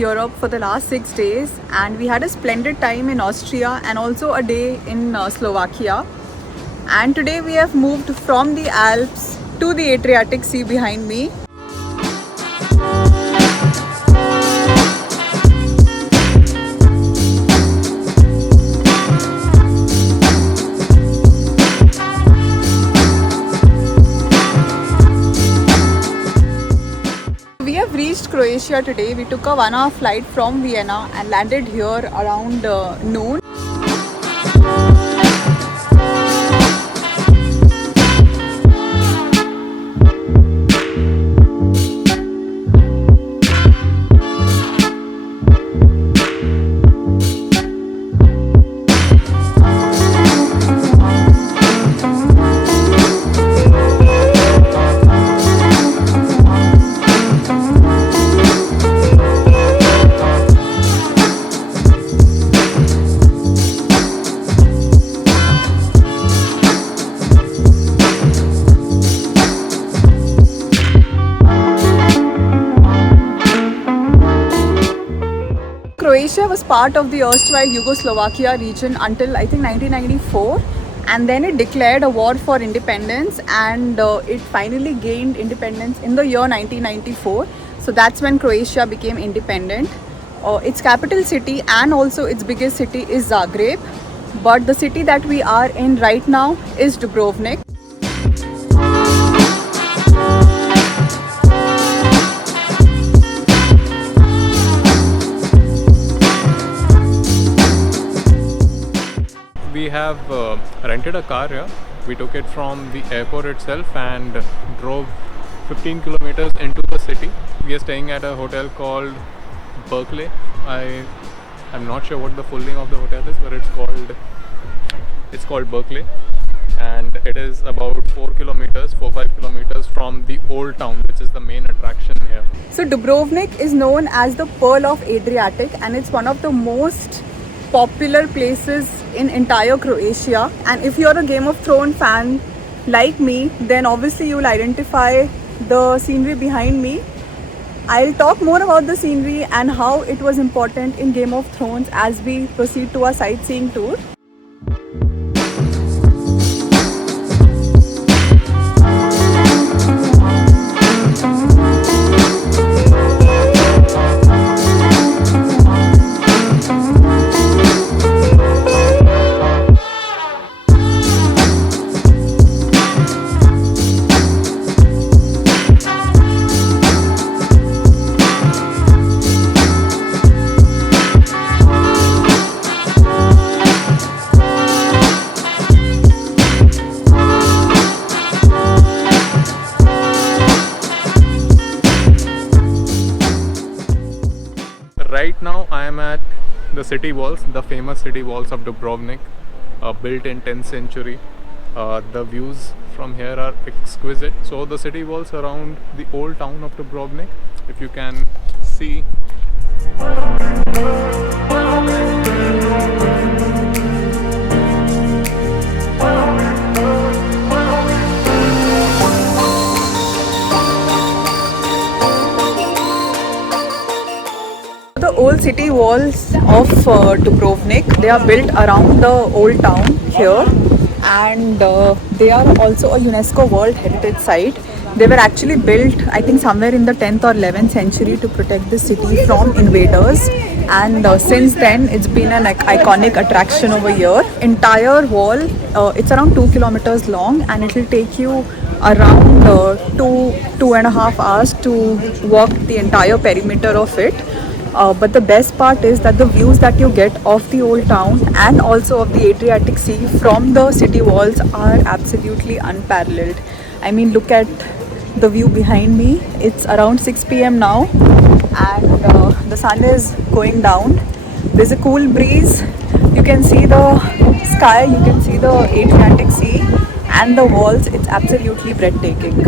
Europe for the last 6 days, and we had a splendid time in Austria and also a day in Slovakia. And today we have moved from the Alps to the Adriatic Sea behind me. We have reached Croatia today. We took a 1-hour flight from Vienna and landed here around noon. Croatia was part of the erstwhile Yugoslavia region until I think 1994, and then it declared a war for independence, and it finally gained independence in the year 1994. So that's when Croatia became independent. Its capital city and also its biggest city is Zagreb, but the city that we are in right now is Dubrovnik. We have rented a car here. We took it from the airport itself and drove 15 kilometers into the city. We are staying at a hotel called Berkeley. I'm not sure what the full name of the hotel is, but it's called Berkeley, and it is about 4 5 kilometers from the old town, which is the main attraction here. So Dubrovnik is known as the Pearl of Adriatic, and it's one of the most popular places in entire Croatia. And if you're a Game of Thrones fan like me, then obviously you'll identify the scenery behind me. I'll talk more about the scenery and how it was important in Game of Thrones as we proceed to our sightseeing tour. Right now I am at the city walls, the famous city walls of Dubrovnik, built in 10th century. The views from here are exquisite. So the city walls around the old town of Dubrovnik, if you can see. The old city walls of Dubrovnik, they are built around the old town here, and they are also a UNESCO World Heritage Site. They were actually built, I think, somewhere in the 10th or 11th century to protect the city from invaders, and since then it's been an iconic attraction over here. Entire wall, it's around 2 kilometers long, and it will take you around 2.5 hours to walk the entire perimeter of it. But the best part is that the views that you get of the old town and also of the Adriatic Sea from the city walls are absolutely unparalleled. I mean, look at the view behind me. It's around 6 p.m. now, and the sun is going down. There's a cool breeze. You can see the sky, you can see the Adriatic Sea and the walls. It's absolutely breathtaking.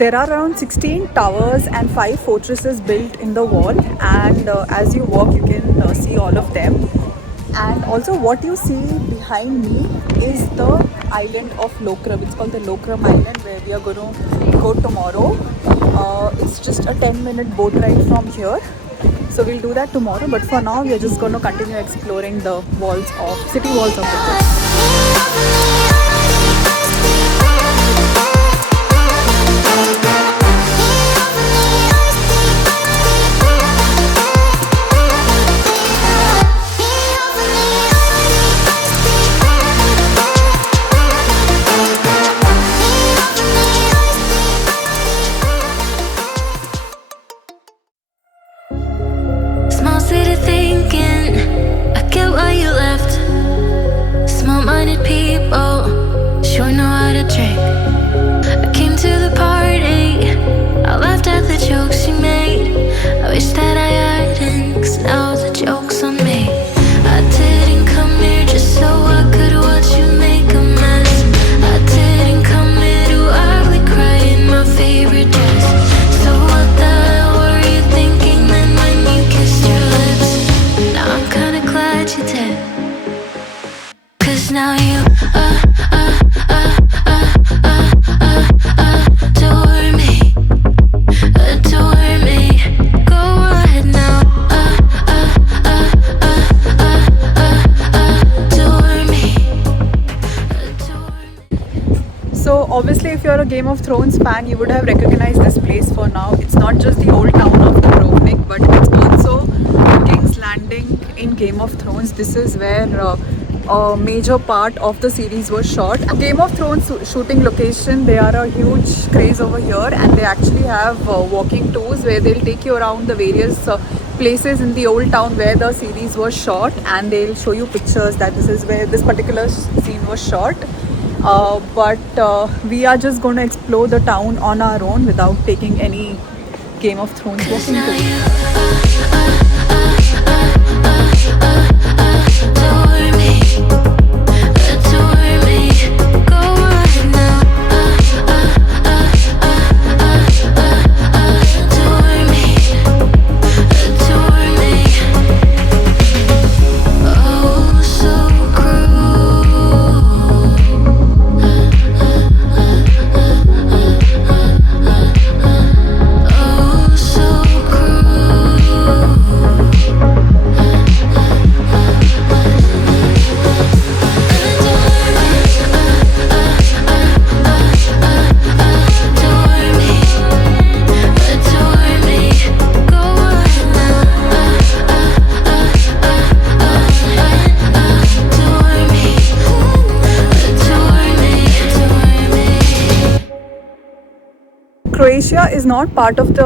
There are around 16 towers and 5 fortresses built in the wall, and as you walk you can see all of them. And also what you see behind me is the island of Lokram. It's called the Lokram Island, where we are going to go tomorrow. It's just a 10-minute boat ride from here. So we'll do that tomorrow, but for now we are just going to continue exploring the city walls of the Small city thinking, I get why you left. Small-minded people sure know how to drink. I came to the party, I laughed at the jokes you made. I wish that I hadn't, 'cause now the joke's on me. I didn't come here just so I could watch you make a mess. I didn't come here to ugly cry in my favorite dress. So what the hell were you thinking then when you kissed your lips? Now I'm kinda glad you did, 'cause now you adore me, adore me. Go ahead now, adore me, adore me. So obviously if you're a Game of Thrones fan, you would have recognized this place for now. It's not just the old town of Dubrovnik, but it's also King's Landing in Game of Thrones. This is where a major part of the series was shot. Game of Thrones shooting location, they are a huge craze over here, and they actually have walking tours where they'll take you around the various places in the old town where the series was shot, and they'll show you pictures that this is where this particular scene was shot. But we are just going to explore the town on our own without taking any Game of Thrones walking Now tours. you adore me, adore me. Go ahead now, adore me, adore me. Oh, so cruel. Oh, so cruel. Croatia is not part of the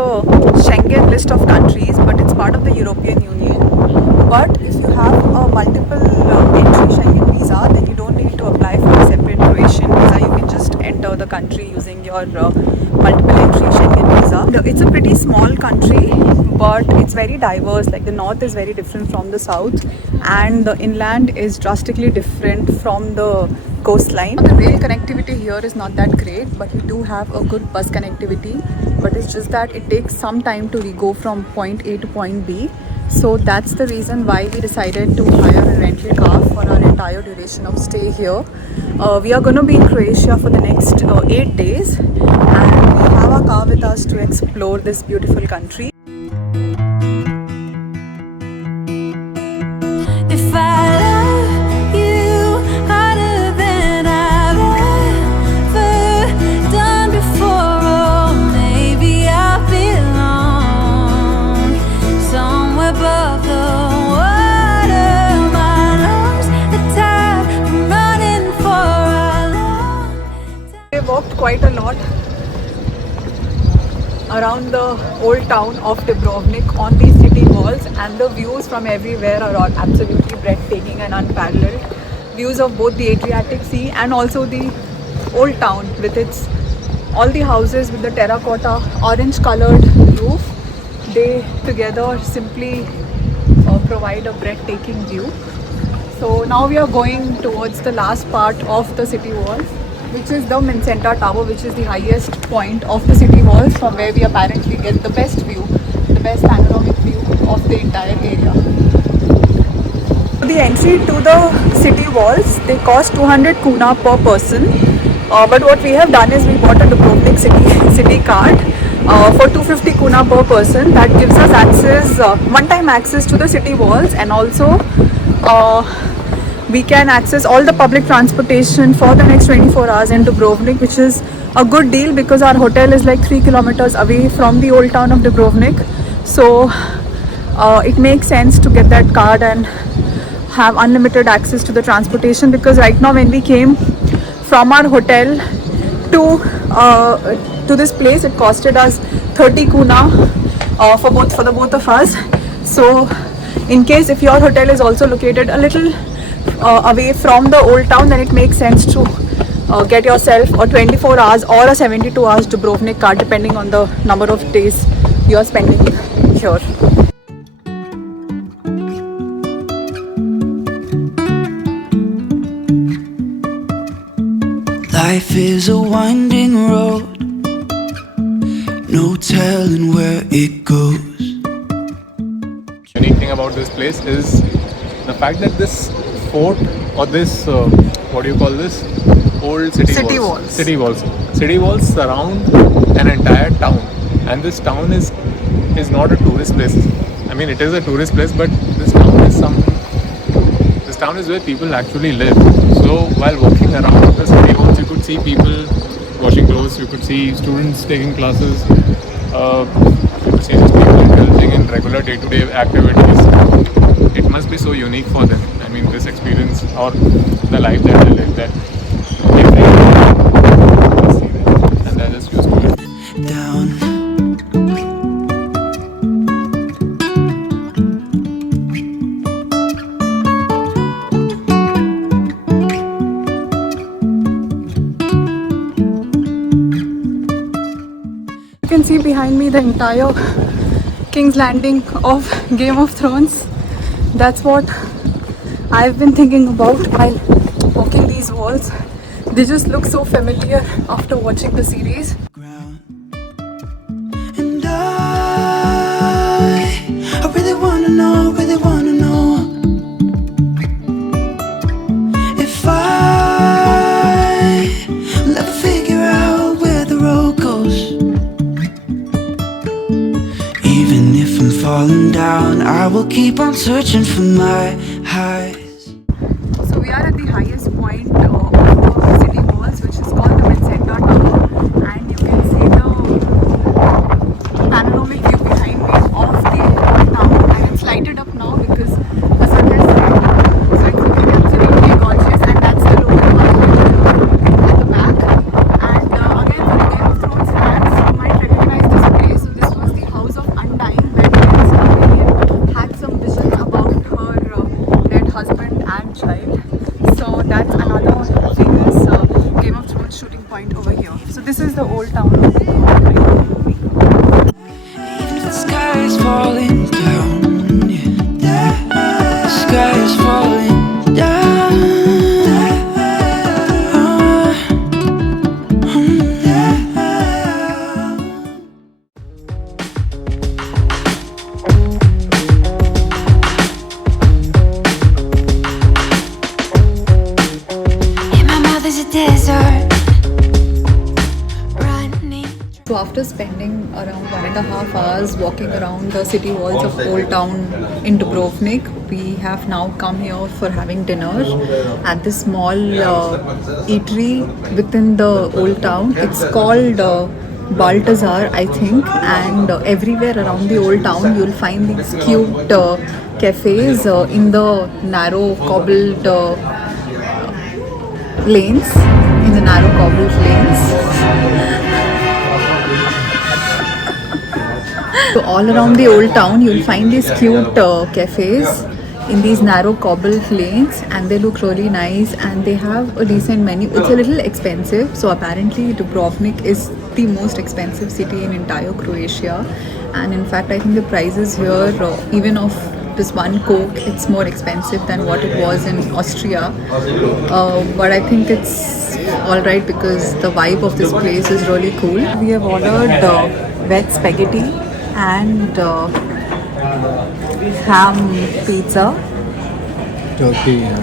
Schengen list of countries, but it's part of the European Union. But if you have a multiple entry Schengen visa, then you don't need to apply for a separate Croatian visa. You can just enter the country using your multiple entry Schengen visa. It's a pretty small country, but it's very diverse. Like the north is very different from the south, and the inland is drastically different from the coastline. The rail connectivity here is not that great, but we do have a good bus connectivity. But it's just that it takes some time to go from point A to point B. So that's the reason why we decided to hire a rental car for our entire duration of stay here. We are going to be in Croatia for the next 8 days, and we have our car with us to explore this beautiful country. If I love you harder than I've ever done before, oh, maybe I belong somewhere above the water. My lungs are tired from running for a long time. We walked quite a lot around the old town of Dubrovnik on these city walls, and the views from everywhere are absolutely breathtaking and unparalleled. Views of both the Adriatic Sea and also the old town with its all the houses with the terracotta orange colored roof. They together simply provide a breathtaking view. So now we are going towards the last part of the city walls. which is the Mincenta Tower, which is the highest point of the city walls, from where we apparently get the best view, the best panoramic view of the entire area. The entry to the city walls, they cost 200 kuna per person. But what we have done is we bought a Dubrovnik city card for 250 kuna per person. That gives us access, one-time access to the city walls, and also we can access all the public transportation for the next 24 hours in Dubrovnik, which is a good deal because our hotel is like 3 kilometers away from the old town of Dubrovnik. So it makes sense to get that card and have unlimited access to the transportation, because right now when we came from our hotel to this place, it costed us 30 kuna for the both of us. So in case if your hotel is also located a little away from the old town, then it makes sense to get yourself a 24 hours or a 72 hours Dubrovnik card, depending on the number of days you are spending here. Life is a winding road, no telling where it goes. Unique thing about this place is the fact that this fort, or this what do you call this, old city walls. City walls surround an entire town, and this town is not a tourist place. I mean, it is a tourist place, but this town is where people actually live. So while walking around the city walls, you could see people washing clothes, you could see students taking classes, you could see just people indulging in regular day-to-day activities. It must be so unique for them. I mean, this experience or the life that they live, that they see that, and they're just used to it. Down. You can see behind me the entire King's Landing of Game of Thrones. That's what I've been thinking about while walking these walls. They just look so familiar after watching the series. And I really wanna know if I will ever figure out where the road goes. Even if I'm falling down, I will keep on searching for my highs. So we are at the highest point of the city walls, which is called the Mincenta Tower, and you can see the panoramic view behind me of the town, and it's lighted up now because the sun has set. So it's looking absolutely gorgeous, and that's the local market at the back. And again, for the Game of Thrones fans, you might recognize this place. So this was the House of Undying, where Prince Arthur had some visions about her dead husband and child. So that's another famous Game of Thrones shooting point over here. So this is the old town. Even if the sky is falling down, yeah. The sky is falling down. In my mouth is a desert. Running. So after spending around 1.5 hours walking around the city walls of Old Town in Dubrovnik, we have now come here for having dinner at this small eatery within the Old Town. It's called Baltazar, I think, and everywhere around the Old Town you'll find these cute cafes in the narrow cobbled lanes. So all around the old town you'll find these cute cafes in these narrow cobbled lanes, and they look really nice and they have a decent menu. It's a little expensive, so apparently Dubrovnik is the most expensive city in entire Croatia, and in fact I think the prices here even of this one Coke, it's more expensive than what it was in Austria. But I think it's alright because the vibe of this place is really cool. We have ordered veg spaghetti and ham pizza.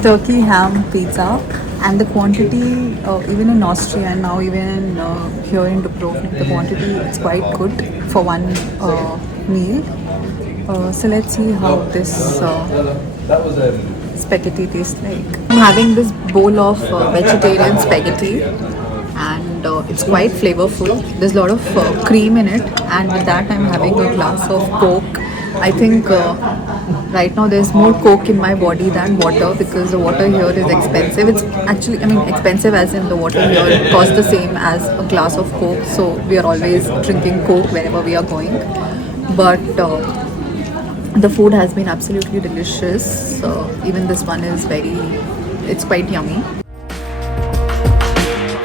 Turkey ham pizza, and the quantity even in Austria and now even here in Dubrovnik, the quantity is quite good for one meal. So let's see how this spaghetti tastes like. I'm having this bowl of vegetarian spaghetti, and it's quite flavorful. There's a lot of cream in it, and with that I'm having a glass of Coke. I think right now there's more Coke in my body than water because the water here is expensive. It's actually, I mean, expensive as in the water here costs the same as a glass of Coke. So we are always drinking Coke wherever we are going. But the food has been absolutely delicious. Even this one is it's quite yummy.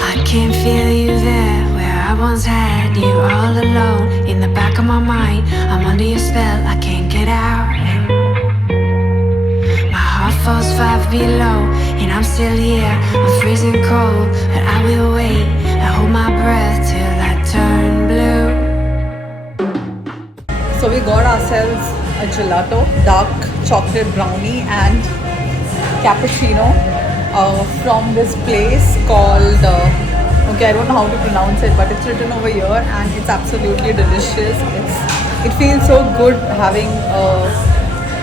I can feel you there where I once had you all alone in the back of my mind. I'm under your spell, I can't get out. My heart falls 5 below and I'm still here. I'm freezing cold, but I will wait. I hold my breath till I turn blue. So we got ourselves a gelato, dark chocolate brownie and cappuccino from this place called okay, I don't know how to pronounce it, but it's written over here and it's absolutely delicious. It feels so good having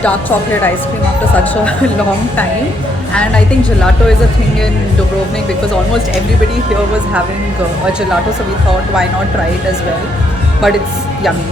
dark chocolate ice cream after such a long time. And I think gelato is a thing in Dubrovnik because almost everybody here was having a gelato, so we thought why not try it as well. But it's yummy.